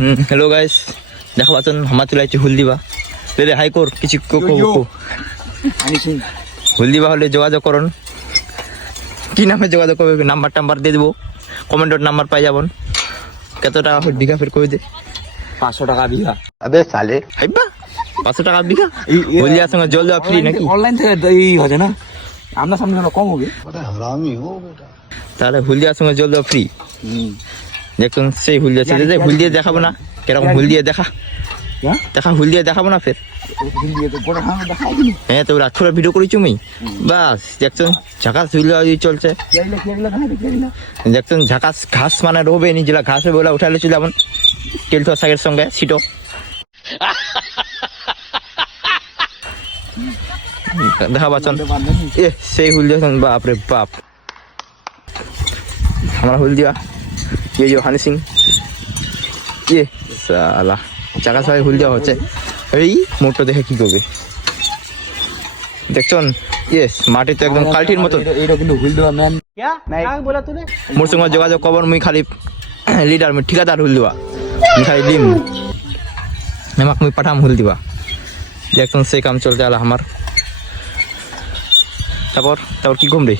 hello guys देखा पाचन हमार चलाइছে হুলদিবা রে হাই কর কিছু হুলদিবা হলে যোগাযোগ করুন কি নামে যোগাযোগ করবে নাম্বার দিয়ে দেবো কমেন্টের নাম্বার পাই যাবেন কত টাকা বিঘা ফের কই দে 500 টাকা বিঘা আবে সালে হাইবা 500 টাকা বিঘা হুলদিয়ার সঙ্গে জল দেওয়া ফ্রি নাকি অনলাইন থেকে এই হয় না আমরা সামনে কম হবে बड़ा हरामी हो बेटा তাহলে হুলদিয়ার সঙ্গে জল দেওয়া ফ্রি দেখুন সেই হুলদিয়া ছেড়ে যায় হুল দিয়ে দেখাবো না কিরকম হুল দিয়ে দেখা হুল দিয়ে দেখাবো না ফের হ্যাঁ তো রাত্রে ভিডিও করেছি আমি বাস দেখছেন ঝাঁকাস হুল চলছে দেখছেন ঝাঁকাস ঘাস মানে রোবে নি যেটা ঘাস হবে ওলা উঠালে চলে যাবেন টেলটো শাকের সঙ্গে সিটো দেখা পাচ্ছেন এ সেই হুল দিয়েছেন বাপরে বাপ हमारा हुल दिया ये जो हानी सिंह ये साला চাকা সবাই হুল দেওয়া হচ্ছে এই মোটর দেখে কি করবে দেখছেন ইয়েস মাটি তো একদম কালটির মতো এটা কিন্তু হুল দেওয়া ম্যান মোর সঙ্গে যোগাযোগ করবেন মুই খালি লিডার মুই ঠিকাদার হুল দেওয়া মুই খালি দিম মেমাক মুই পাঠাম হুল দিবা দেখছেন সেই কাম চলতে আলা আমার তারপর কি ঘুম রে